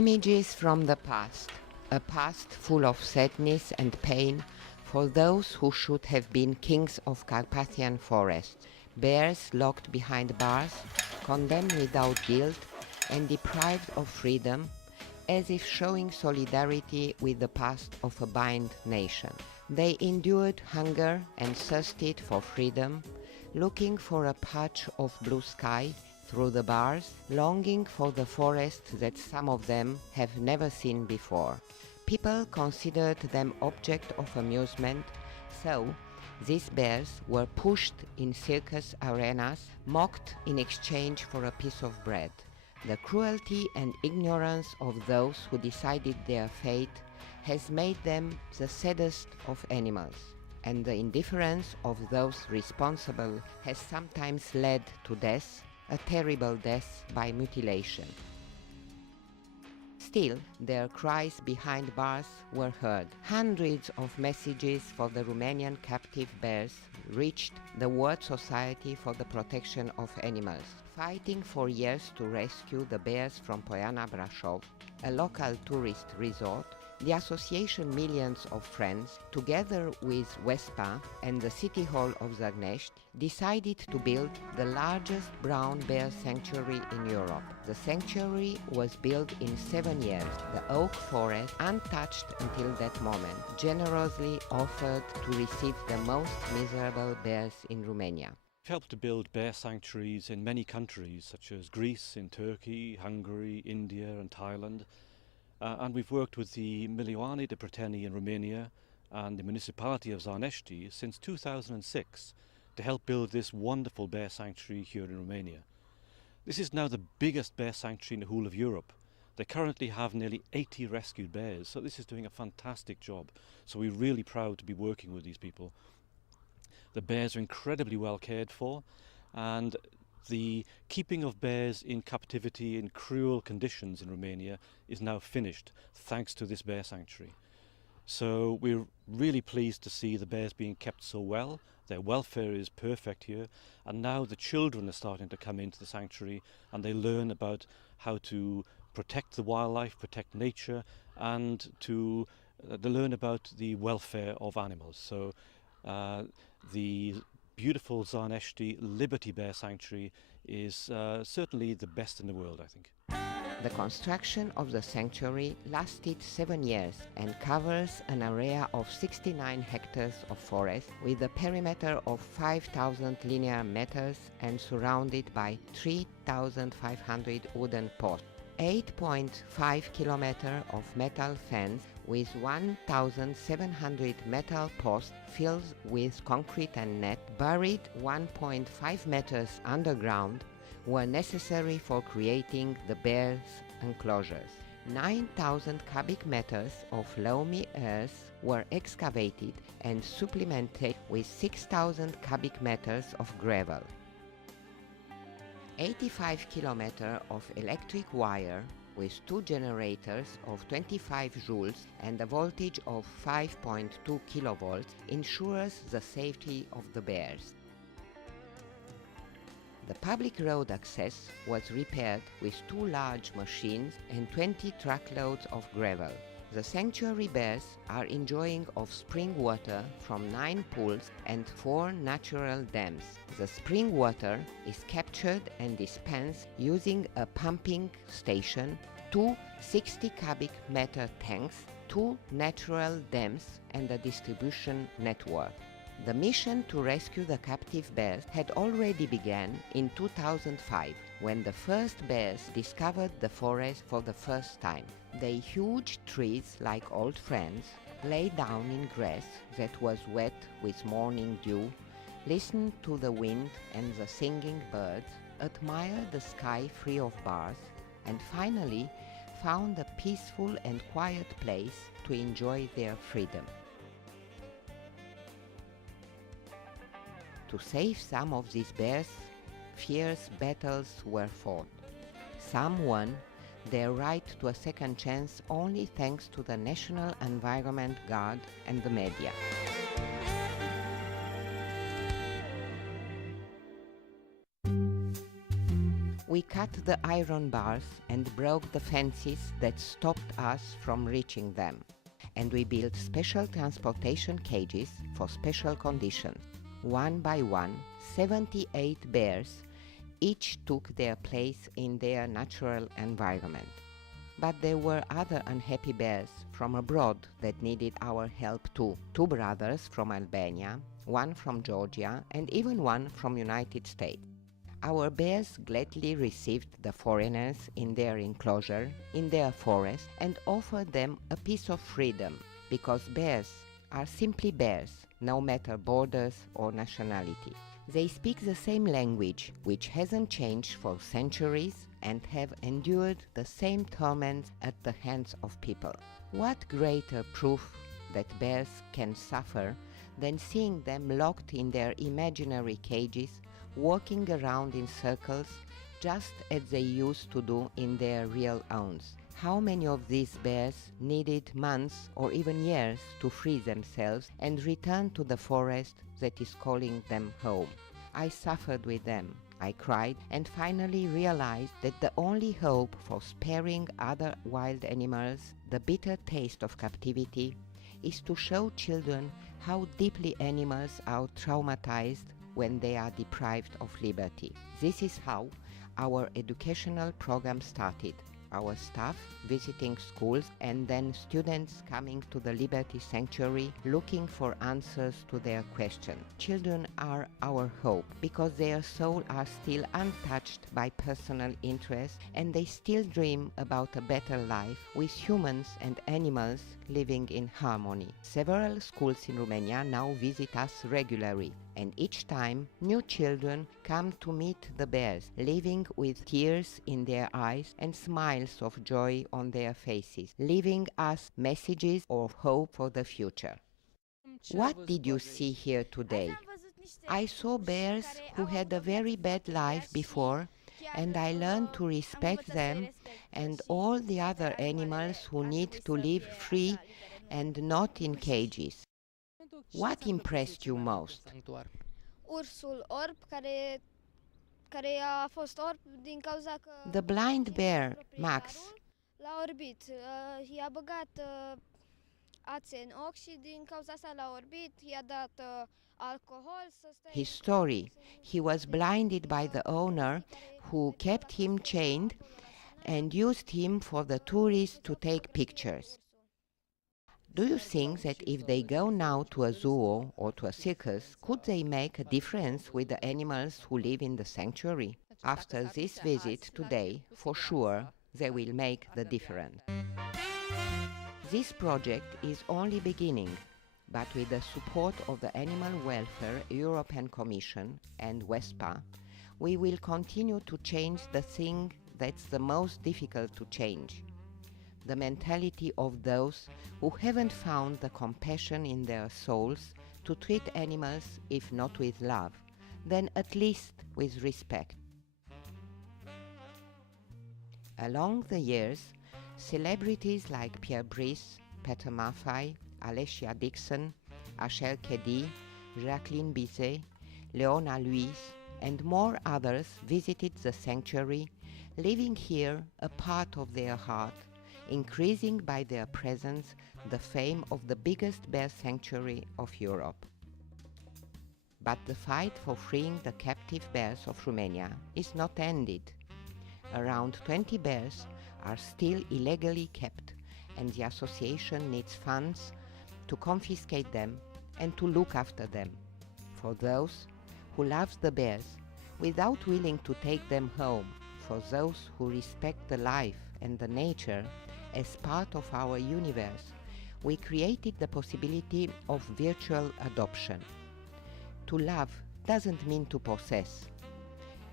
Images from the past, a past full of sadness and pain for those who should have been kings of Carpathian forests, bears locked behind bars, condemned without guilt and deprived of freedom, as if showing solidarity with the past of a bound nation. They endured hunger and thirsted for freedom, looking for a patch of blue sky through the bars, longing for the forest that some of them have never seen before. People considered them object of amusement, so these bears were pushed in circus arenas, mocked in exchange for a piece of bread. The cruelty and ignorance of those who decided their fate has made them the saddest of animals, and the indifference of those responsible has sometimes led to death, a terrible death by mutilation. Still, their cries behind bars were heard. Hundreds of messages for the Romanian captive bears reached the World Society for the Protection of Animals, fighting for years to rescue the bears from Poiana Brașov, a local tourist resort. The association Millions of Friends, together with WESPA and the City Hall of Zagnești, decided to build the largest brown bear sanctuary in Europe. The sanctuary was built in 7 years. The oak forest, untouched until that moment, generously offered to receive the most miserable bears in Romania. We've helped to build bear sanctuaries in many countries, such as Greece, in Turkey, Hungary, India and Thailand. And we've worked with the Milioane de Prăteni in Romania and the municipality of Zagnești since 2006 to help build this wonderful bear sanctuary here in Romania. This is now the biggest bear sanctuary in the whole of Europe. They currently have nearly 80 rescued bears, so this is doing a fantastic job. So we're really proud to be working with these people. The bears are incredibly well cared for, and the keeping of bears in captivity in cruel conditions in Romania is now finished thanks to this bear sanctuary. So we're really pleased to see the bears being kept so well. Their welfare is perfect here, and now the children are starting to come into the sanctuary and they learn about how to protect the wildlife, protect nature, and to learn about the welfare of animals. So the beautiful Zagnești Libearty Bear Sanctuary is certainly the best in the world, I think. The construction of the sanctuary lasted 7 years and covers an area of 69 hectares of forest with a perimeter of 5,000 linear meters and surrounded by 3,500 wooden posts. 8.5 kilometers of metal fence with 1,700 metal posts filled with concrete and net, buried 1.5 meters underground, were necessary for creating the bears' enclosures. 9,000 cubic meters of loamy earth were excavated and supplemented with 6,000 cubic meters of gravel. 85 kilometers of electric wire with 2 generators of 25 joules and a voltage of 5.2 kilovolts ensures the safety of the bears. The public road access was repaired with 2 large machines and 20 truckloads of gravel. The sanctuary bears are enjoying of spring water from 9 pools and 4 natural dams. The spring water is captured and dispensed using a pumping station, 2 60 cubic meter tanks, 2 natural dams and a distribution network. The mission to rescue the captive bears had already begun in 2005, when the first bears discovered the forest for the first time. The huge trees, like old friends, lay down in grass that was wet with morning dew, listened to the wind and the singing birds, admired the sky free of bars, and finally found a peaceful and quiet place to enjoy their freedom. To save some of these bears, fierce battles were fought. Some won their right to a second chance only thanks to the National Environment Guard and the media. We cut the iron bars and broke the fences that stopped us from reaching them. And we built special transportation cages for special conditions. One by one, 78 bears each took their place in their natural environment. But there were other unhappy bears from abroad that needed our help too. 2 brothers from Albania, 1 from Georgia, and even 1 from United States. Our bears gladly received the foreigners in their enclosure, in their forest, and offered them a piece of freedom, because bears are simply bears, no matter borders or nationality. They speak the same language, which hasn't changed for centuries, and have endured the same torments at the hands of people. What greater proof that bears can suffer than seeing them locked in their imaginary cages, walking around in circles just as they used to do in their real homes? How many of these bears needed months or even years to free themselves and return to the forest that is calling them home? I suffered with them. I cried and finally realized that the only hope for sparing other wild animals the bitter taste of captivity is to show children how deeply animals are traumatized when they are deprived of liberty. This is how our educational program started. Our staff visiting schools and then students coming to the Libearty Sanctuary looking for answers to their questions. Children are our hope because their souls are still untouched by personal interest and they still dream about a better life with humans and animals living in harmony. Several schools in Romania now visit us regularly, and each time new children come to meet the bears, living with tears in their eyes and smiles of joy on their faces, leaving us messages of hope for the future. What did you see here today? I saw bears who had a very bad life before, and I learned to respect them and all the other animals who need to live free and not in cages. What impressed you most? Ursul orb care a fost orb din cauza că The blind bear, Max. l-a orbit. I-a băgat ațe în ochi și din cauza asta l-a orbit, i-a dat alcohol să stea. His story. He was blinded by the owner who kept him chained and used him for the tourists to take pictures. Do you think that if they go now to a zoo or to a circus, could they make a difference with the animals who live in the sanctuary? After this visit today, for sure, they will make the difference. This project is only beginning, but with the support of the Animal Welfare European Commission and WESPA, we will continue to change the thing that's the most difficult to change. The mentality of those who haven't found the compassion in their souls to treat animals, if not with love, then at least with respect. Along the years, celebrities like Pierre Brice, Peter Maffay, Alessia Dixon, Achel Keddy, Jacqueline Bisset, Leona Louise, and more others visited the sanctuary, leaving here a part of their heart, increasing by their presence the fame of the biggest bear sanctuary of Europe. But the fight for freeing the captive bears of Romania is not ended. Around 20 bears are still illegally kept, and the association needs funds to confiscate them and to look after them. For those who love the bears without willing to take them home, for those who respect the life and the nature as part of our universe, we created the possibility of virtual adoption. To love doesn't mean to possess.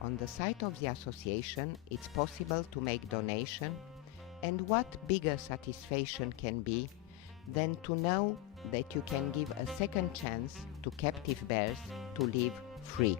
On the site of the association, it's possible to make donation, and what bigger satisfaction can be than to know that you can give a second chance to captive bears to live free.